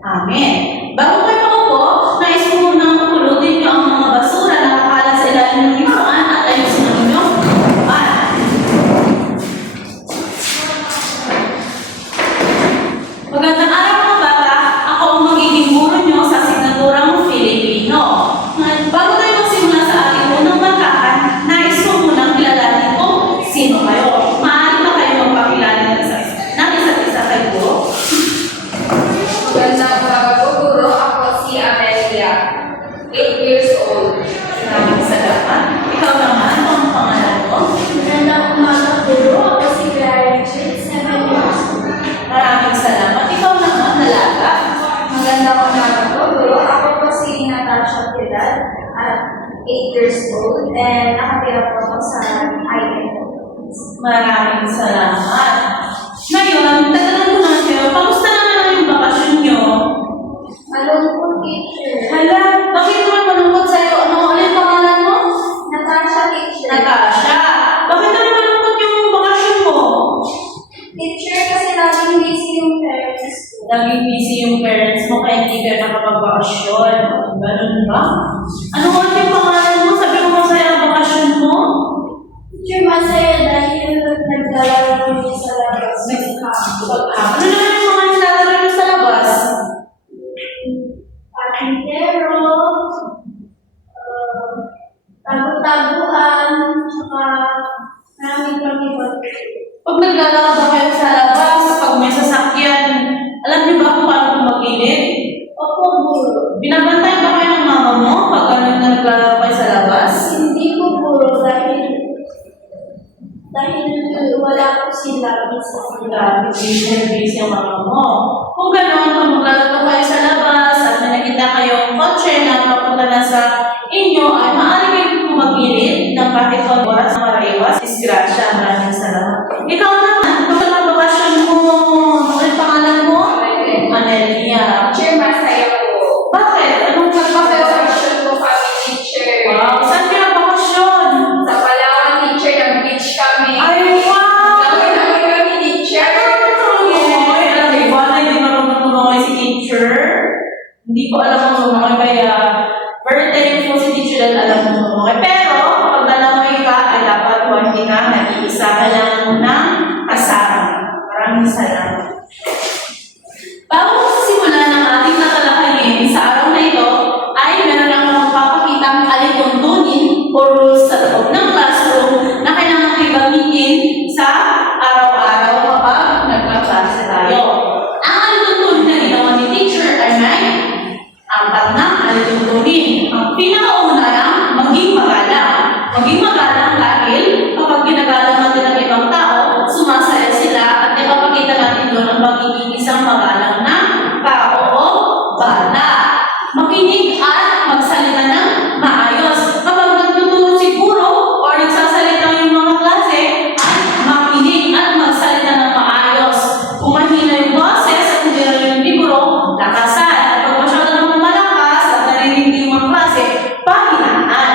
Amen. Bago kayo makaupo, nais ko munang pupulutin niyo ang mga basura na nakalat sa ilalim ng higaan at ayusin ang inyong higaan. Magandang araw mga bata, ako ang magiging guro niyo sa asignaturang Filipino. Bago tayo magsimula sa ating unang batahan, nais ko munang kilalanin kung sino kayo. Maaari ba kayo magpakilala ng isa't isa kayo? Magandang umaga po, guro. Ako si Amelia, 8 years old. Maraming salamat. Ikaw naman, ang pangalan mo? Magandang umaga, guro. Ako si Clara Richard, 7 years old. Maraming salamat. Ikaw naman, dalaga. Magandang umaga po, guro. Ako po si Natasha Piedad, 8 years old, and nakatira po ako sa island. Maraming salamat. Ngayon, tatanong ko naman kayo, kamusta naman ang yung bakasyon nyo? Malungkot, teacher. Hala, bakit naman malungkot sa'yo? Ano ulit pangalan mo? Natasha, teacher. Natasha. Bakit naman malungkot yung bakasyon mo? Teacher, kasi laging busy yung parents ko. Naging busy yung parents mo kaya hindi ka nakapagbakasyon. Ganun ba? Ano ulit yung pangalan mo? Sabi mo masaya ang bakasyon mo? Teacher, masaya dahil naglalaro kami sa labas. Ano naman yung mga nilalaro nyo sa labas? Patintero, tago-taguan, saka maraming pag-ibot. Pag naglalaro ba kayo sa labas, pag may sasakyan, alam niyo ba kung paano magilid? Opo, guro. Binabantay ba kayo ng mama mo pag na naglalaro kayo sa labas? Hindi ko guro dahil wala po sila sa sila. Busy ang mama mo. Kung gano'n, kung maglalaro kayo sa labas at may nakita kayong kotse na papunta na sa inyo, ay maaari kayong magilid ng kahit oras na maraiwas. Disgrasya, maraming salamat. Ikaw naman, kung ang bakasyon mo, ano yung pangalan mo? Anelia. Teacher, masaya po. Bakit? Anong Bakasyon po kami, teacher. Wow, saan kayo bakasyon? Sa Palawan, teacher, nag-beach kami. Ay, wow! Laki kami, teacher. Ay, alam mo ba na hindi marunong tumakoy si teacher? Hindi ko alam kung tumakoy kaya very thankful si teacher dahil alam mo tumakoy. Pero, pag dalamoy ka, ay dapat hindi ka nag-iisa ka lang ng kasama. Maraming salamat. Bago ko simulan ng ating tatalakayin sa araw na ito, ay meron akong magpapakitang alituntunin o rules sa loob ng classroom na kailangan ay gamitin sa araw-araw kapag nagkaklase tayo. Ang alituntunin na ginawa ni teacher ay may 4 na alituntunin. Ang pinakauna ay maging magalang. Maging magalang dahil kapag ginagalang natin ang ibang tao, sumasaya sila at ipapakita natin doon ang pagiging isang magalang na tao o bata. Makinig at magsalita ng maayos. Kapag nagtuturo si guro o nagsasalita yung mga klase, ay makinig at magsalita ng maayos. Kung mahina yung boses at hindi rin yung libro, lakasan. At pag masyado naman malakas at narinig yung mga klase, pahinaan.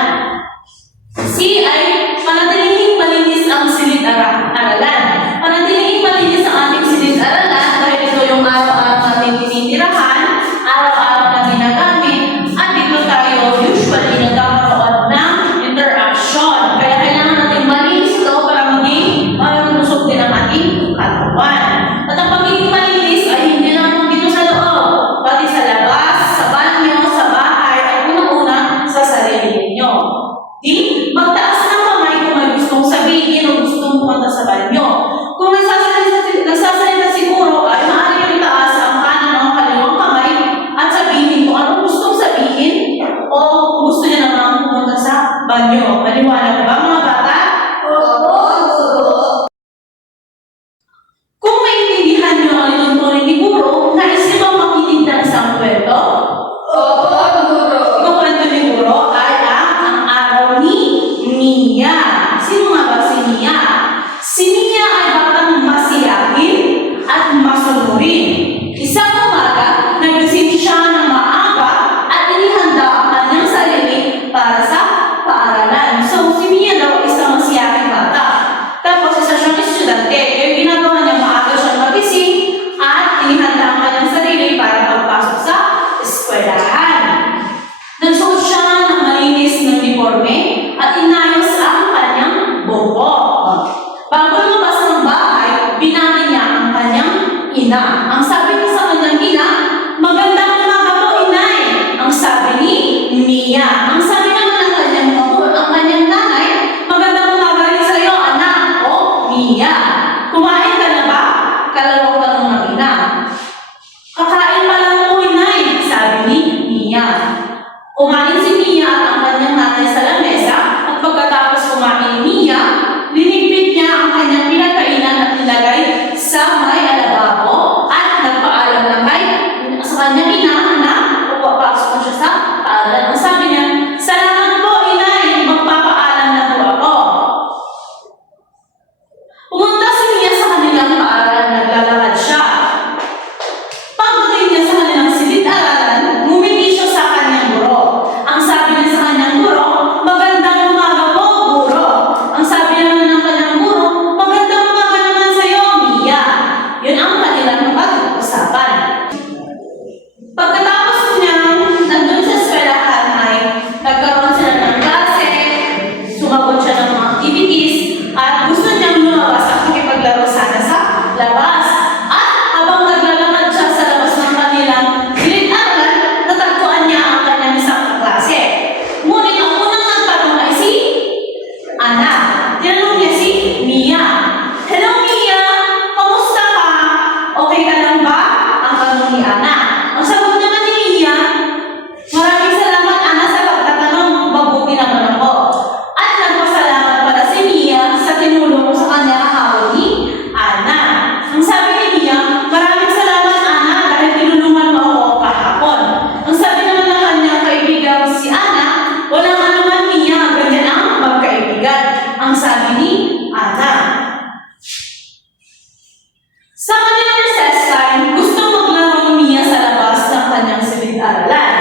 C ay panatilihing malinis ang silid-aralan. Panatilihing malinis ang ating silid-aralan dahil ito yung araw-araw natin tinitirahan, araw-araw na ginagamit, at dito tayo usually nagkakaroon ng interaction. Kaya kailangan natin malinis ito para maging malusog din ang ating katawan. At ang pagiging malinis ay hindi lang dito sa loob, pati sa labas, sa banyo, sa bahay, at unang-una sa sarili ninyo. D. Magtaas ng kamay kung may gustong sabihin o gustong pumunta sa banyo. Kung nagsasalita siguro ay maaari yung itaas ang kanan o kaliwang kamay at sabihin Kumain si Mia at ang kanyang nanay sa lamesa at pagkatapos kumain ni Mia, linigpit niya ang kanyang pinagkainan at nilagay sa may alababo at nagpaalam na sa kanyang ina na papasok na siya sa paalam. Ang sabi niya, "Salamat po, inay, magpapaalam na po ako." Pumunta si Mia sa kanilang paalam, naglalakad siya. Pagdating niya sa kanilang silid-aralan, ngumiti siya sa kanyang guro. Ang sabi niya sa kanyang guro, "Magandang umaga po, guro." Ang sabi naman ng kanyang guro, "Magandang umaga naman sa iyo, Mia." Yun ang kanilang pag-usapan. Pagkatapos niyang nandun sa eskwelahan ay nagkaroon sila ng klase, sumagot siya ng mga activities, at gusto niyang lumabas at makipaglaro sana sa labas. At habang naglalakad siya sa labas ng kanilang silid-aralan, natagpuan niya ang kanyang isang kaklase. Ngunit ang unang nagtanong ay si Ana. Tinanong niya si Mia. "Hello, Mia! Kamusta ka? Okay ka lang ba?" Ang tanong ni Ana. Ang sagot naman ni Mia, "Maraming salamat, Ana, sa pagtatanong. Mabuti naman ako." At nagpasalamat pala si Mia sa tinulong sa kanya kahapon ni Ana. Ang sabi ni Mia, "Maraming salamat, Ana, dahil tinulungan mo ako kahapon." Ang sabi naman ng kanyang kaibigan si Ana, "Walang anuman, Mia, ganyan ang magkaibigan." Ang sabi ni Ana. Sa kanilang recess time, gusto maglaro ni Mia sa labas ng kanyang silid-aralan.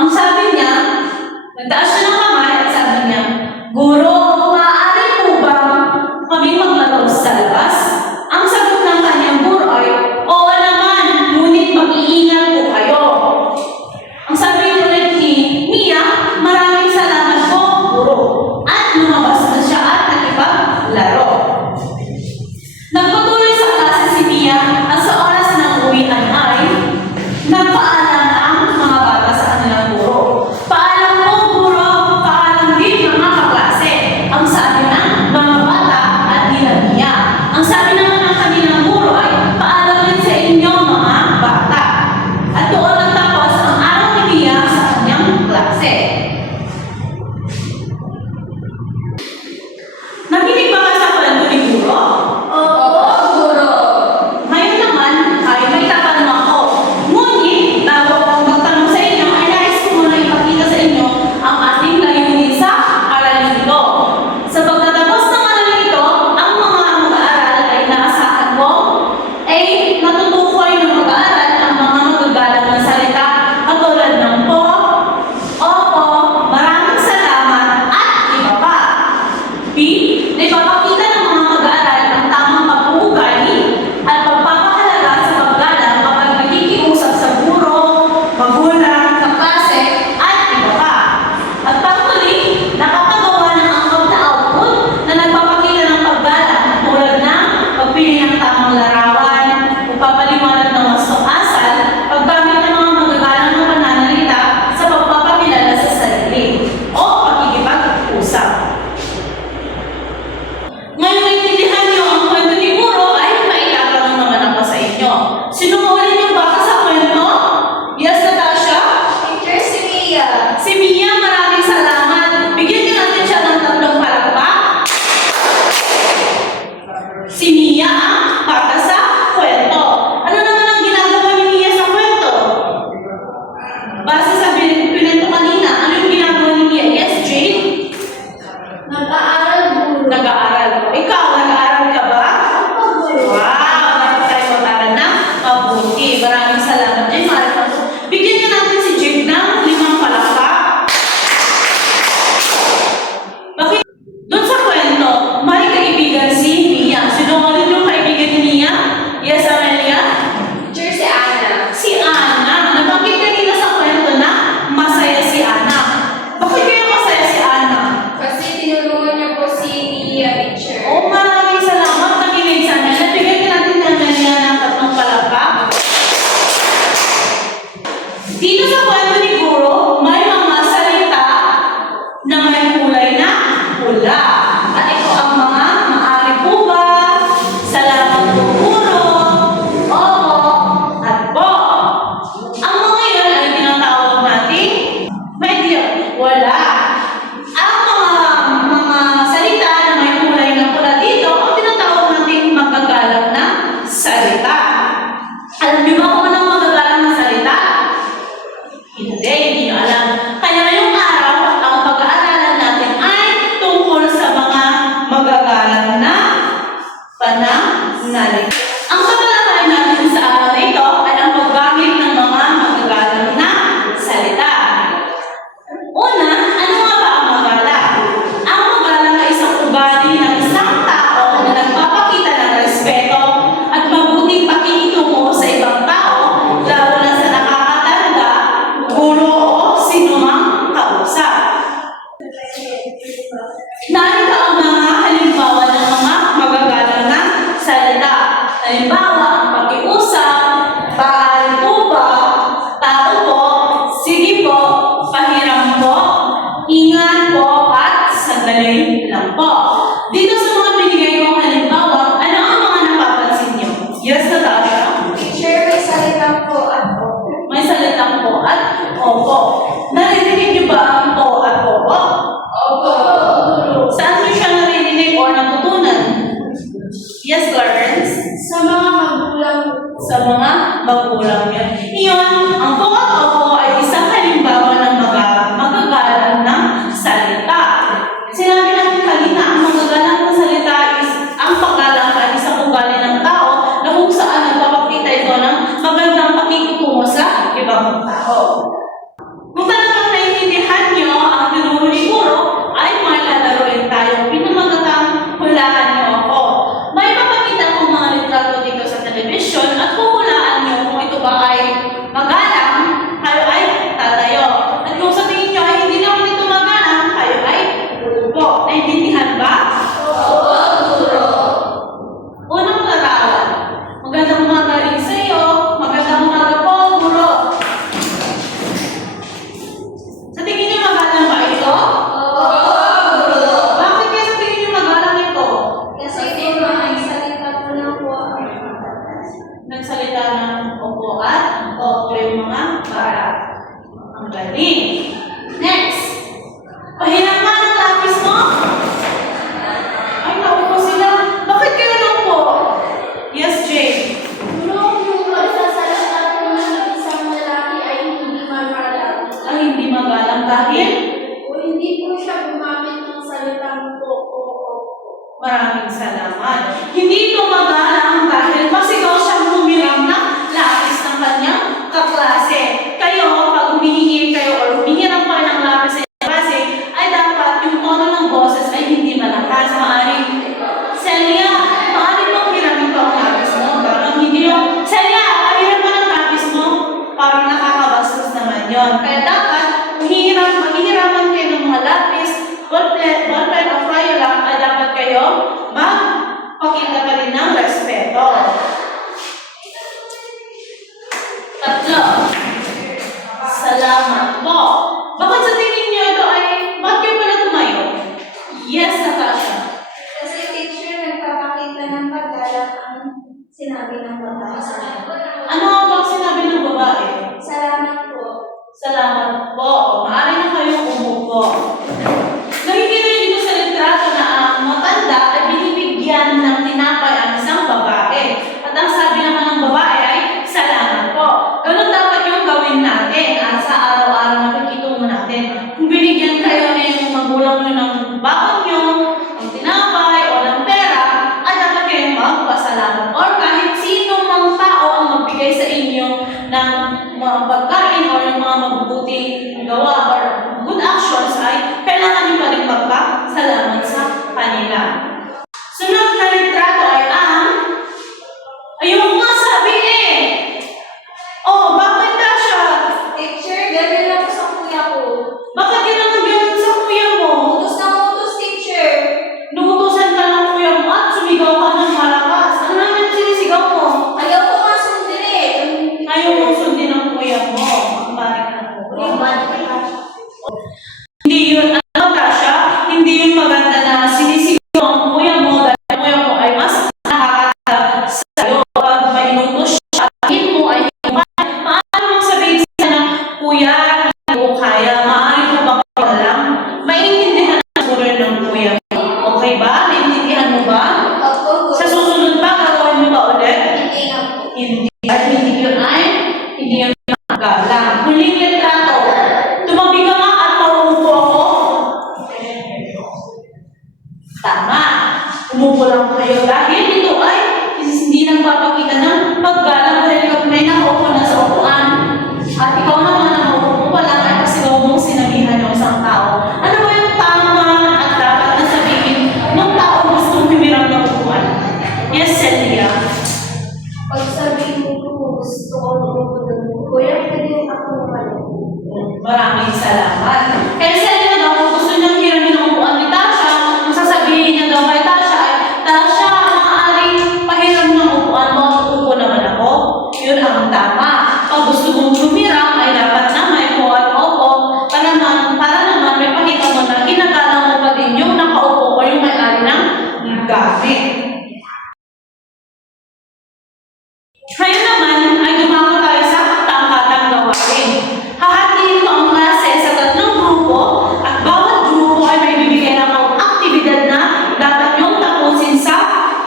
Ang sabi niya, nagtaas siya ng kamay at sabi niya, "Guro, maaari po bang kami maglaro sa labas?" Ang sagot ng kanyang guro ay, "Oo naman, ngunit mag-iingat po kayo." Ang sabi ulit ni Mia, "Maraming salamat po, guro." At lumabas na siya at nakipaglaro. Nagpatuloy sa klase si Mia at sa oras ng uwian ay nagpaalam ang mga bata sa kanilang guro. "Paalam po, guro. Paalam din mga kaklase." Ang sabi ng mga bata at nila Mia. Ang sabi naman ng kanilang guro ay, "Paalam din sa inyo, mga bata." At doon nagtapos ang araw ni Mia sa kanyang klase. Nakinig ba ka sa kwento ni guro? Opo, guro. Ngayon naman ay may tatanong ako. Ngunit, bago akong magtanong sa inyo, ay nais ko muna ipakita sa inyo ang ating layunin sa aralin ito. Sa pagtatapos ng aralin ito, ang mga mag-aaral ay naasahan ko ay natutukoy ng mag-aaral ang mga magagalang na salita katulad ng po, opo, maraming salamat, at iba pa. B. Ipapakita ng mga mag-aaral ang tamang pag-uugali at pagpapahalaga sa paggalang kapag nakikiusap sa guro, magulang, kaklase, at iba pa. At panguli, nakakagawa ng angkop na output na nagpapakita ng paggalang tulad ng pagpili ng tamang larawan, pagpapaliwanag ng mas asal, paggamit ng mga magagalang na pananalita sa pagpapakilala sa sarili o pakikipag-usap. Ngayon naintindihan niyo ang kwento ni guro ay maitatanong naman ako sa inyo. Sinungaling niyo ba sa kwento? Yes, Natasha? Teacher, si Mia. Si Mia, maraming salamat. Bigyan niyo natin siya ng 3 palakpak. Si Mia ang bata sa kwento. Ano naman ang ginagawa ni Mia sa kwento? Base sa pinento kanina, ano yung ginagawa ni Mia? Yes, Jane? Nag-aaral, guro. Nag-aaral. Ikaw, nag-aaral ka ba? Opo, guro. Wow! Dapat tayo mag-aaral na mabuti. Maraming salamat din. Bigyan niyo natin si Jake ng 5 palakpak. Bakit? Doon sa kwento, may kaibigan si Mia. Sinungaling yung kaibigan ni Mia? Yes, Amelia? Teacher, si Ana. Si Ana. Nabanggit kanina sa kwento na masaya si Ana. Bakit kaya masaya si Ana? Kasi tinulungan niya po si Mia, teacher. Oh, maraming salamat. Nakinig sa amin. Nabigyan ka natin ng Amelia ng 3 palakpak. Dito sa kwento ni Guro, may mga salita na may kulay na pula. At ito ang mga maaari po ba? Salamat po, Guro. Opo. At po. Ang mga yun ay tinatawag natin may para ang galing. Next. Pahiram ka ng lapis mo. Ay, tawag ko sila. Bakit kayo lang po? Yes, Jay. Guro, yung pagsasalita po ng isang lalaki ay hindi magalang. Ay, hindi magalang dahil O hindi po siya gumamit ng salitang po o o. maraming salamat. Hindi ito magalang dahil pasigaw siyang humiram ng lapis ng kanyang kaklase. Kayo, pag humihingi kayo or humihiram kayo ng lapis sa klase, ay dapat yung tono ng boses ay hindi malakas. Maaring, Celia, maaring mo hiramin ko ang lapis mo. Parang hindi yung, Celia, pahiram mo ng lapis mo. Parang nakakabastos naman yon. Kaya dapat, maghihiraman kayo ng mga lapis, ballpen o Crayola, ay dapat kayo magpakita pa rin ng respeto. Tatlo. Salamat po. Bakit sa tingin niyo ito ay, bakit kayo pala tumayo? Yes, Natasha. Kasi teacher, nagpapakita ng paggalang ang sinabi ng babae sa akin. Ano ang bang sinabi ng babae? Salamat po. Salamat po. Maaari na kayong umupo. Nakikita niyo dito sa litrato na ang matanda ay binibigyan ng tinapay ang isang babae. At ang sabi naman ng babae ay, salamat po. Ganun dapat yung gawin natin at sa araw-araw na pakikitungo natin. Kung binigyan kayo ng magulang nyo ng bakon nyo, ng tinapay o ng pera, ay dapat kayong magpasalamat. Or kahit sino mang tao ang magbigay sa inyo ng mga pagkain or yung mga mabubuting gawa or good actions ay kailangan nyo pa rin magpasalamat sa kanila. Sunod na litrato ay ang ayun nga sabi eh. Oh, bakit ka siya? Teacher, ganyan ako sa kuya ko. Bakit ginawa ganun sa kuya mo? Utos na utos, teacher. Nuutusan ka ng kuya mo at sumigaw ka ng malakas. Ano naman sinisigaw mo? Ayaw ko nga sundin eh. Ayaw mong sundin ng kuya mo. Ang balik na po. Yung bad Hindi yun, ano Tasha? Hindi yun maganda na sinisigaw ang kuya mo dahil ang kuya mo ay mas nakakatawa sa'yo. Pag may inutos siya, akin mo ay paano mong sabihin siya na, kuya, hindi ko kaya, maaari ko ba kayo lang? Maintindihan na siguro yun ng kuya mo. Okay ba? Maintindihan mo ba? Opo, Sa susunod ba, gagawin mo ba ulit? hindi na po. Hindi. At hindi yun ay, hindi yun magalang. Huling litrato. Tumabi ka nga at mauupo ako. Tama. Umupo lang kayo dahil ito ay hindi nagpapakita ng paggalang dahil kapag may nakaupo na sa upuan at ikaw naman ang mauupo pa lang ay pasigaw mong sinabihan ng isang tao. Ano ba yung tama at dapat na sabihin ng tao gustong humirang ng upuan? Yes, Celia. Pag sabihin mo po, gusto ko lumupunod mo, kuya, pwede ako umalis. Maraming salamat. Kaya Celia daw, kung gusto niyang hiramin ang upuan ni Tasha, ang sasabihin niya daw kay Tasha ay, Tasha, maaaring pahiram ng upuan mo at upo naman ako. Yun ang tama. Pag gusto mong humiram, ay dapat na may po at opo para naman may pakita mo na ginagalang mo pa din yung nakaupo o yung may-ari ng gamit. Ngayon naman ay dumako tayo sa tangkatang gawain. Hahatiin ko ang klase sa tatlong grupo at bawat grupo ay may bibigyan ng aktibidad na dapat niyong tapusin sa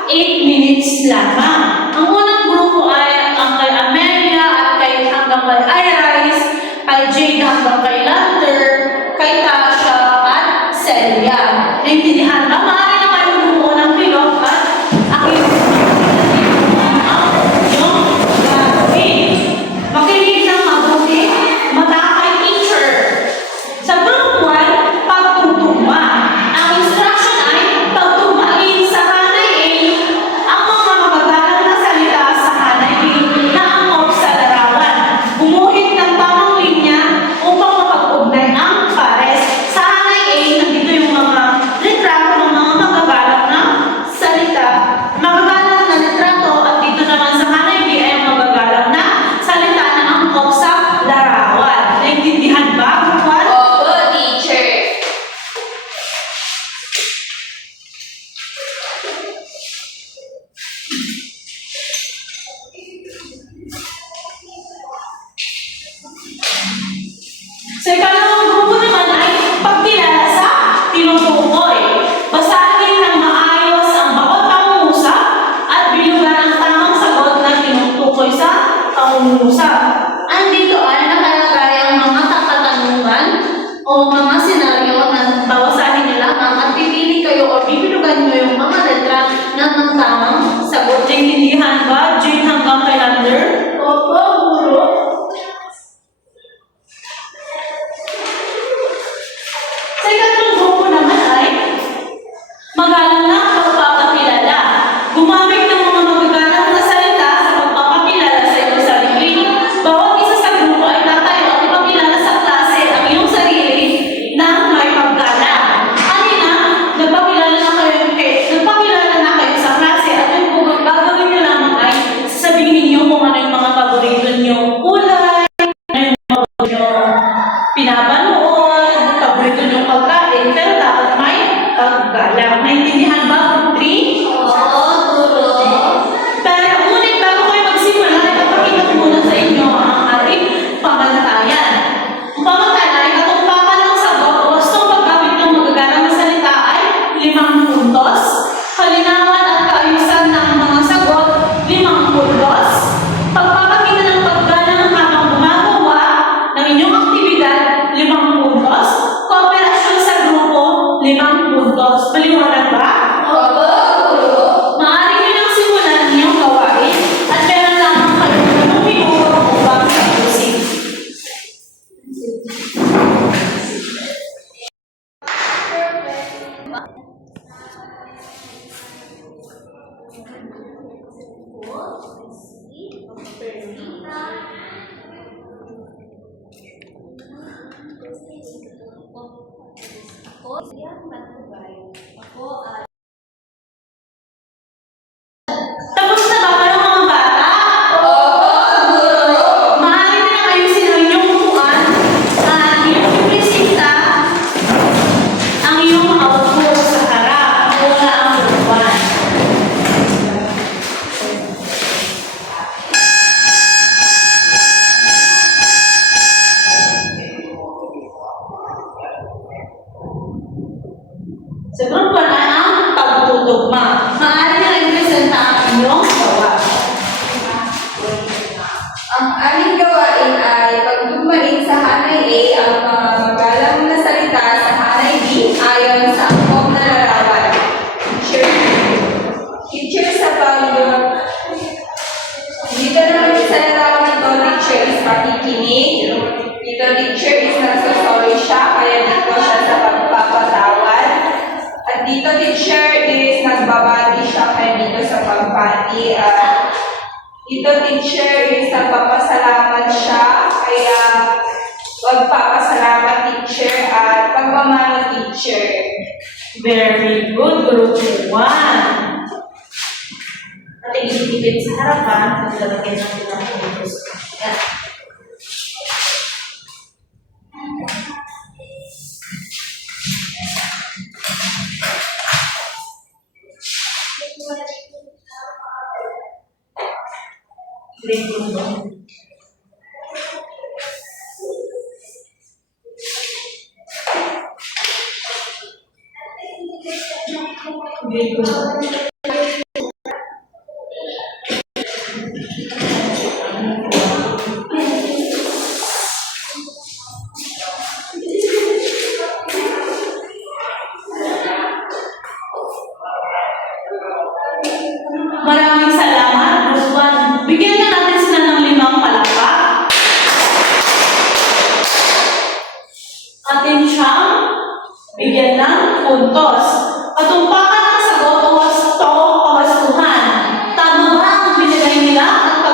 8 minutes lamang. Ang unang grupo ay ang kay Amelia at kay hanggang kay Iris, kay Jade hanggang kay Lander, kay Tasha at Celia. Naintindihan ba? Maaari na kayo bumuo ng pilok at aking makinig ng mabuti, mata kay teacher. Sa group 1, pagtutugma. Ang instruction ay pagtugmain sa hanay A ang mga magagalang na salita sa hanay B na angkop sa larawan. Gumuhit ng tamang linya upang mapag-ugnay ang pares. Sa hanay A, nandito yung mga litrato Sa ikalawang grupo naman ay pagkilala sa tinutukoy. Basahin ng maayos ang bawat pangungusap at bilugan ang tamang sagot na tinutukoy sa pangungusap. Andito ay nakalagay ang mga katanungan o mga senaryo na bawasahin niyo lamang at pipili kayo o bibilugan niyo yung mga letra ng tamang sagot. Naintindihan ba, Jane hanggang kay Lander? Opo, guro. Sa ikatlong grupo naman ay magalang na pagpapakilala. Gumamit ng mga magagalang na salita sa pagpapakilala sa iyong sarili. Bawat isa sa grupo ay tatayo at ipakilala sa klase ang iyong sarili na may paggalang. Kanina, nagpakilala na kayo sa klase at yung kung gagawin nyo lang ay sasabihin ninyo kung ano yung mga paborito nyo kulay, ano yung mga paborito nyo pinapanood, paborito nyo pagkain, pero dapat may paggalang. Naintindihan ba, group 3? Oo, guro. Pero ngunit bago kayo magsimula, ipapakita ko muna sa inyo ang ating pamantayan. Ang pamantayan ay katumpakan ng sagot o wastong paggamit ng magagalang na salita ay 5 puntos. Kalinawan at kaayusan ng mga sagot, 5 puntos. Pagpapakita ng paggalang habang gumagawa ng inyong aktibidad, 5 puntos. Kooperasyon sa grupo, 5 puntos. Maliwanag ba? Opo, guro. Maaari nyo nang simulan ang inyong gawain at meron lamang kayo ng minuto upang tapusin. Tapos na ba kayo mga bata? Maaari na lang ayusin ang inyong upuan at inyong ipresenta ang iyong mga upo sa harap mula ang upuan. Sa grupo na ang pagtutugma. Maaari na lang ipresenta ang inyong gawa. Ang aming gawain ay pagtugmain sa hanay A ang mga magalang na salita sa hanay B ayon sa angkop na larawan. Teacher sa dito naman sa larawan ito, teacher is pakikinig. Dito teacher is nagsasorry siya, kaya dito siya sa pagpapatawad. At dito teacher is nagbabati siya, kaya dito sa pagbati. At dito teacher is nagpapasalamat siya, kaya pagpapasalamat teacher at pagmamano teacher. Very good, group 1. Ating itipid sa harapan, lalagyan natin ang puntos. Yan. Grade 2. Grade 2. Maraming salamat, Group 1. Bigyan na natin sila ng 5 palakpak. Atin siyang bigyan ng puntos. Patumpakan ang sagot o wasto o kawastuhan. Tama ba ang binigay nila at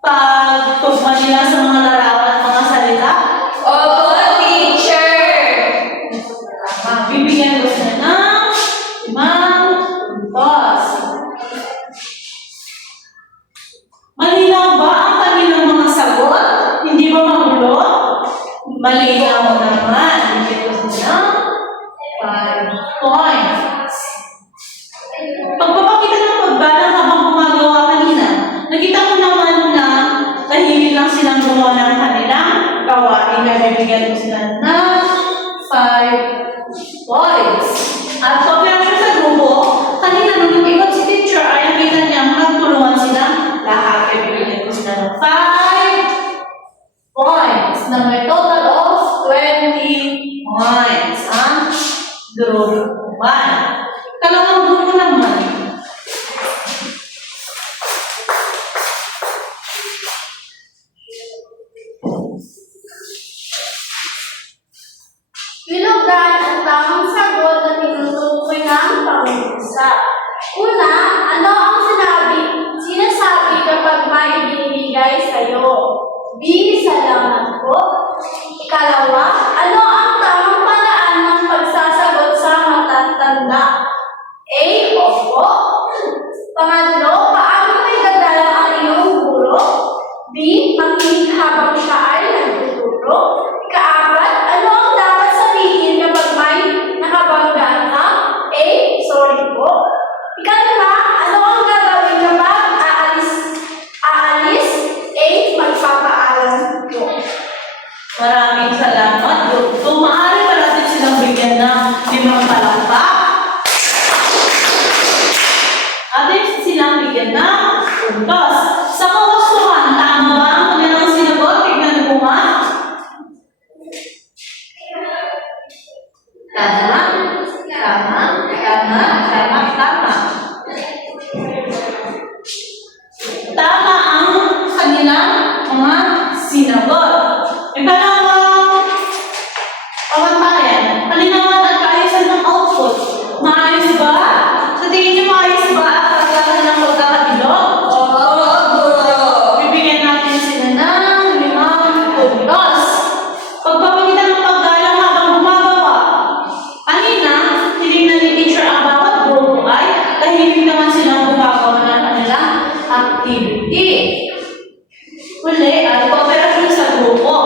pagtugma nila sa mga larawan at mga salita? Opo, teacher! Bibigyan ko sila ng 5 puntos. Malinaw ba ang kanilang mga sagot? Hindi ba magulo? Malinaw naman. Bibigyan ko sila ng 5 points. Pagpapakita ng paggalang habang gumagawa kanina, nakita ko naman na tahimik lang silang gumawa ng kanila. bibigyan ko sila ng 5 points. At pagkaya siya sa grupo, kanina nung nag-ikot si teacher ay nakita niya magtulungan sila lahat. Kaya bibigyan ko sila ng 5 points na may total of 20 points. Ang group 1. Kalawang grupo naman. Bilugan ang tamang sagot na tinutukoy ng pangungusap. Una, ano ang sinasabi kapag may ibinibigay sa'yo? B. Salamat po. Ikalawa, ano ang tamang paraan ng pagsasagot sa matatanda? A. Opo. Pangatlo, paano may dadala ang iyong guro? B. Makinig habang siya ay nagtuturo. Ikaapat, ano ang dapat sabihin kapag may nakabanggaan ka? A. Sorry po. Ikalima, ano ang gagawin kapag aalis? A. Magpapaalam po. Maraming salamat. Kung maaari pa natin silang bigyan ng 5 palakpak. At silang bigyan ng puntos. Sa kagustuhan, tama ba ang kanilang sinagot? Tignan mo nga. Tama. Tama. Tama. Tama. Tama. Tama ang kanilang mga sinagot. Ikalawang pamantayan. Kalinawan at kaayusan ng output. Maayos ba? Sa tingin niyo maayos ba at pagkakaroon ng pagkakabilog? Bibigyan natin sila ng 5 puntos. Pagpapakita ng paggalang habang gumagawa. Kanina, tinignan ni teacher ang bawat grupo ay tahimik naman silang gumagawa ng kanilang activity. Uli ay kooperasyon sa grupo.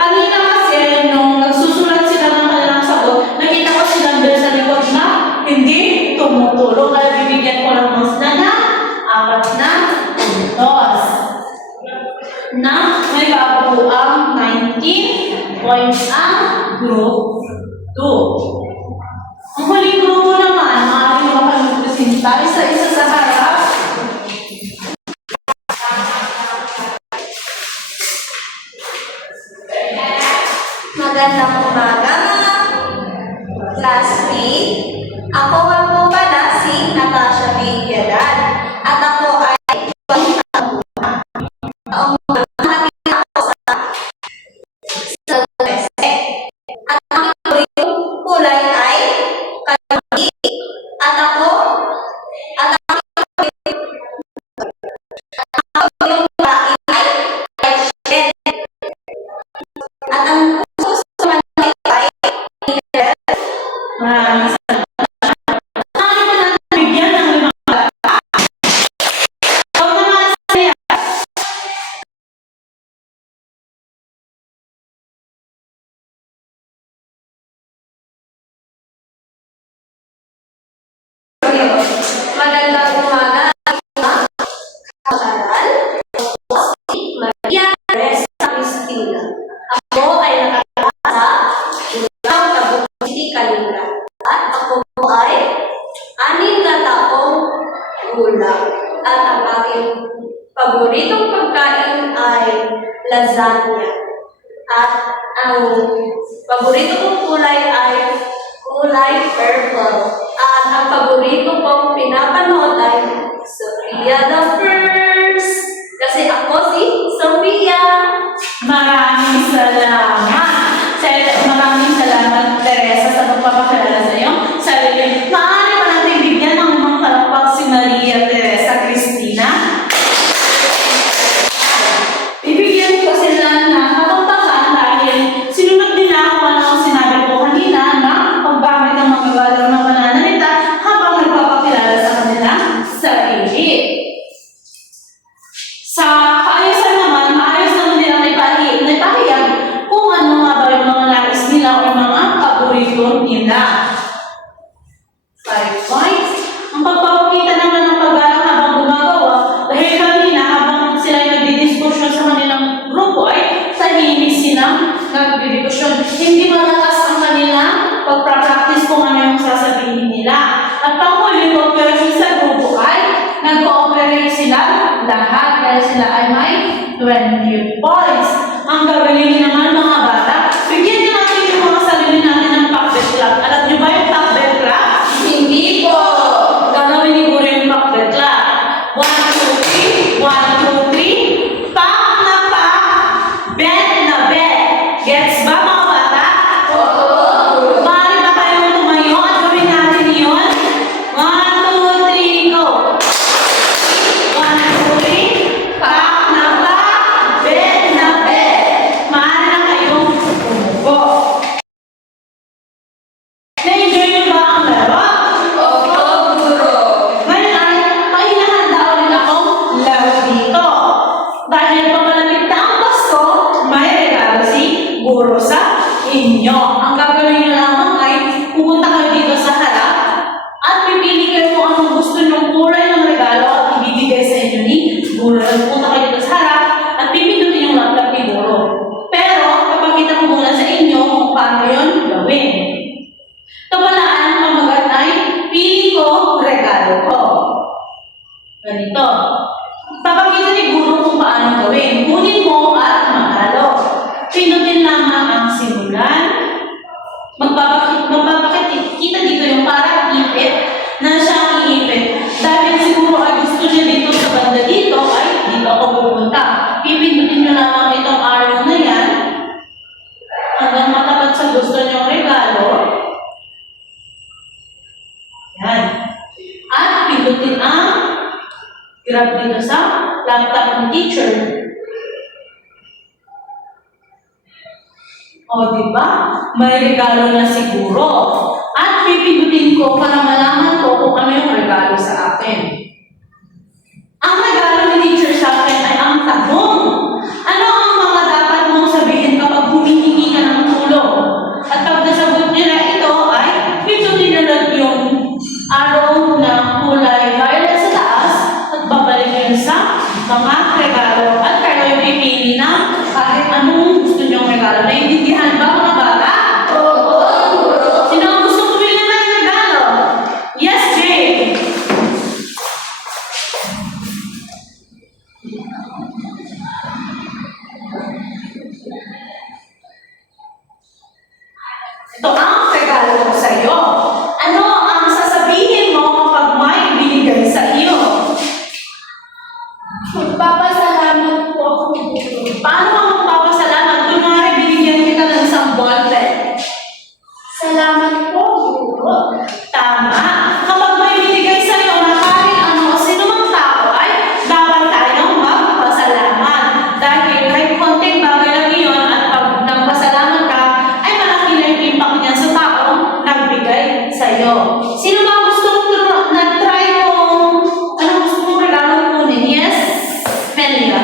Kanina kasi nung nagsusulat sila ng kanilang sagot, nakita ko silang doon sa likod na hindi tumutulong. Kaya bibigyan ko lang ng sila na 4 na puntos. Na may kabuuang 19 points ang group 2. Ang huling grupo naman, maaaring makapagpusin tayo sa isa sa harap. Magandang umaga mga classmate. Ako nga po pala si Natasha Bigyadan. At ako ay hatid ako sa Lese. At ang kulay ay kalaki. At ako yung bain ay Rachel. At ang Maraming salamat. Ano ba natin bigyan ng 5 palakpak? Huwag naman saya. Magandang umaga, mga kaparal. Ako si Maria Teresa Cristina. Ako ay nakatira sa Ulang Tabuk City, Kalinga. At ako po ay 6 na taong gulang. At ang aking paboritong pagkain ay lasagna. At ang paborito kong kulay ay kulay purple. At ang paborito kong pinapanood ay Sophia the First. Kasi ako si Sophia. Maraming salamat. Maraming salamat, Teresa, sa pagpapakilala sa iyong sarili. Maaari pa natin bigyan ng 5 palakpak si Maria Teresa Cristina. Ibigyan ko sila ng kapagpakan dahil sinunod nila kung ano ang sinabi ko kanina na paggamit ng mga galaw ng pananalita habang nagpapakilala sa kanilang sarili. Sa kaayusan naman, maayos naman nilang naipahiyag kung ano nga ba yung mga nais nila o yung mga paborito nila. 5 points. Ang pagpapakita naman ng paggalang habang gumagawa, dahil kanina habang sila nagdidiskusyon sa kanilang grupo ay tahimik silang nagdedebosyon. Hindi malakas ang kanila pagpa-practice kung ano yung sasabihin nila. At panghuli, cooperation sa grupo ay nag-cooperate sila lahat dahil sila ay may 20 points. Ang gagawin naman mga bata, bigyan niyo natin yung mga sarili natin ng packet club. Alam niyo ba yung packet club? Hindi po. Gagawin ni Guro yung packet club. 1, 2, 3. 1, 2, 3. Pack na pack. Bet na bet. Gets ba mga bata? Oo. Maaari ba kayong tumayo at gawin natin yun? 1, 2, 3, go! 1, 2, 3. Pack na pack. Bet na bet. Maaari na kayong tumubo. Na-enjoy niyo ba ang laro? Opo, Guro. Ngayon ay mahihanda ulit akong laro dito. Dahil pamalapit na ang Pasko, may regalo si Guro sa inyo. Ang gagawin niyo lamang ay pupunta kayo dito sa harap at pipili kayo kung anong gusto niyong kulay ng regalo at ibibigay sa inyo ni Guro. Pupunta kayo dito sa harap at pipindutin yung laptop ni Guro. Pero, papakita ko muna sa inyo kung paano yun gawin. Kapalaan ng pamagat ay pili ko, regalo ko. Ganito. Papakita ni Guro kung paano gawin. Kunin mo at mahalo. Pindutin lamang ang simulan. Magpapakita dito yung parang ipit na siya ang iipit. Dahil siguro ay gusto niya dito sa banda dito, ay dito ako pupunta. Pipindutin nyo lamang itong arrow na yan hanggang matapat sa gusto niyong regalo. Yan. At pindutin ang grab dito sa laptop ng teacher. O, diba? May regalo na siguro. At pipindutin ko para malaman ko kung ano yung regalo sa akin. Ang regalo ni teacher sa akin ay ang tanong. Ano ang mga dapat mong sabihin kapag humihingi ka ng tulong? At pag nasagot niyo na ito ay pindutin na lang yung arrow na kulay violet sa taas at babalik yun sa mga regalo. At kayo ay pipili na kahit anong gusto niyong regalo. Naiintindihan ba mga bata? Opo, Guro. Sino ang gusto pumili naman ng regalo? Yes, Jay! Ito ang regalo ko sa iyo. Ano ang sasabihin mo kapag may binigay sa iyo? Magpapasalamat po ako, Guro. Paano ka magpapasalamat? Kunwari, binigyan kita ng isang ballpen. Salamat po, Guro. Tama. Kapag may binigay sa iyo na kahit ano o sino mang tao ay dapat tayong magpasalamat. Dahil kahit konting bagay lang iyon at pag nagpasalamat ka, ay malaki na yung impact niya sa taong nagbigay sa iyo. Sino ba gustong nag-try kung anong gusto mong regalo kunin? Yes, Melia.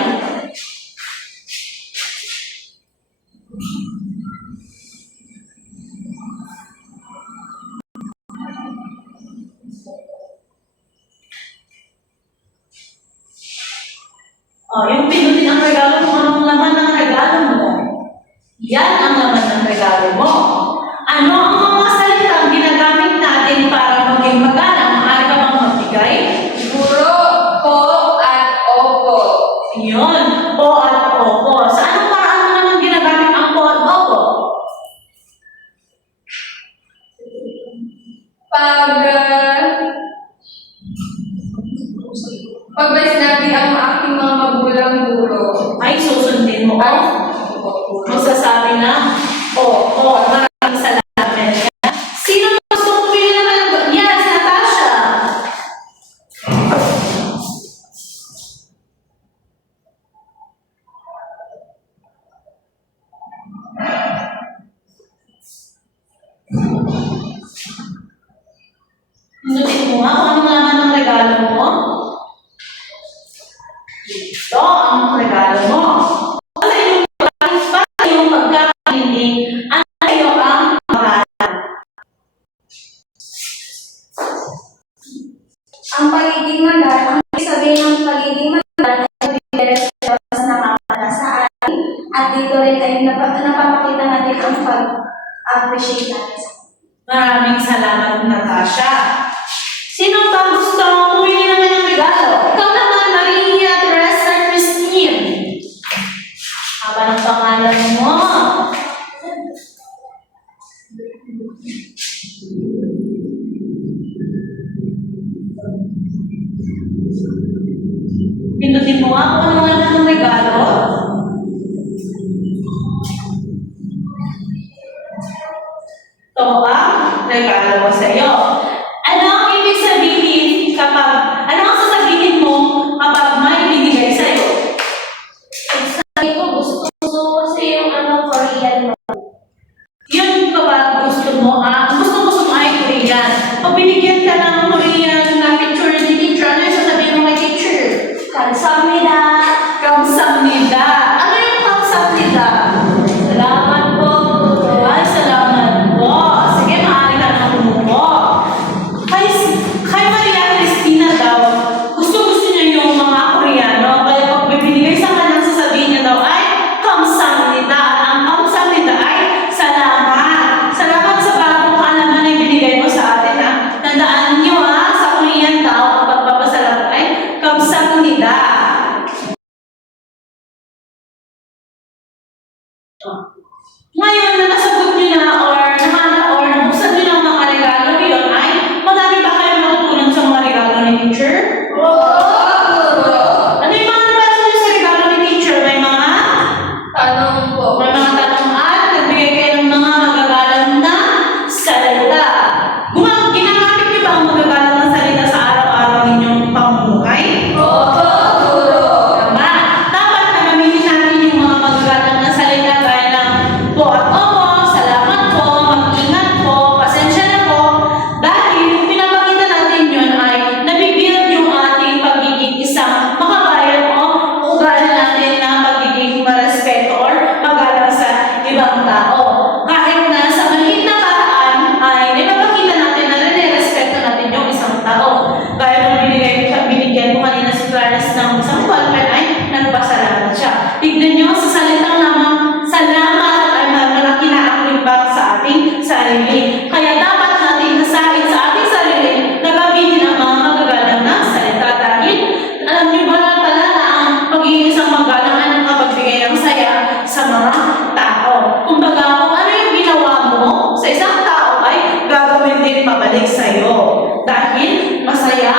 Yung pindutin ang regalo mo, anong laman ng regalo mo? Yan ang laman ng regalo mo. Ano ang mga salitang ginagamit natin para maging magalang? Maaari ka bang magbigay? Guro, po at opo. Yun, po at opo. Sa anong paraan mo naman ginagamit ang po at opo? Pag may sinabi ang aking mga magulang, Guro. Ay, susundin mo. Magsasabi na, opo, maraming salamat. Sino gusto pumili naman? Yes, Natasha. Pinutin mo nga kung ano naman ang regalo mo. Ito ang regalo mo. Ano yung pagkakaintindi? Ano yung ang pangalan? Ang pagiging mandar, ang ibig sabihin ng pagiging mandar ay bibilis sa nakakala sa atin at dito rin ay napapakita natin ang pag-appreciate natin. Maraming salamat, Natasha. Sino pa gusto pumili naman ng regalo? Ikaw naman, Maria Teresa Christine. Haba ng pangalan mo. Pindutin mo nga kung ano nga ng regalo. Ito ang regalo ko sa iyo. Ano ang ibig sabihin ano ang sasabihin mo kapag may binigay sa iyo? Sabi ko, gusto ko kasi yung Korean. Yun ka ba gusto mo, ha? Gusto mo ay Korean. Pag binigyan ka ng Korean na picture ni teacher, ano yung sasabihin mo kay teacher? Kamsahamnida. Kamsahamnida. Ano yung kamsahamnida? Salamat po. Ay, salamat po. Sige, maaari ka na kumupo. Kay Maria Cristina daw, gusto niya yung mga Koreano. Kaya pag may binigay sa kanya, sasabihin niya daw ay kamsahamnida. Ang kamsahamnida ay salamat. Salamat sa bagong kaalaman na binigay mo sa atin, ha? Tandaan niyo, ha? Sa Korean daw, ang pagpapasalamat ay kamsahamnida. Ngayon na nasagot nyo na or nabuksan nyo ng mga regalo ngayon ay marami ba kayong natutunan sa mga regalo ni teacher? Ano yung mga nabasa nyo sa regalo ni teacher? May mga Tanong po. tanong at nagbigay kayo ng mga magagalang na salita. Ginagamit nyo ba ang magagalang na salita sa araw-araw ninyong pamumuhay? Tama. Dapat na gamitin natin yung mga magagalang na salita gaya ng po at opo, salamat po, mag-ingat po, pasensya na po. Dahil pinapakita natin yun ay nabibuild yung ating pagiging isang makabayan o ugali natin na pagiging marespeto or magalang sa ibang tao. Kahit na sa maliit na paraan ay napapakita natin na nire-respeto natin yung isang tao. Gaya nung binigyan ko kanina si Clarence ng isang ballpen ay nagpasalamat siya. Tignan nyo, sa salitang namang salamat ay malaki na ang impact sa ating sarili. Kaya dapat natin nasahin sa ating sarili na gamitin ang mga magagalang na salita. Dahil alam nyo ba na pala na ang pagiging isang magalang ay nakapagbigay ng saya sa mga tao. Kumbaga, kung ano yung ginawa mo sa isang tao ay gagawin din pabalik sa'yo. Dahil masaya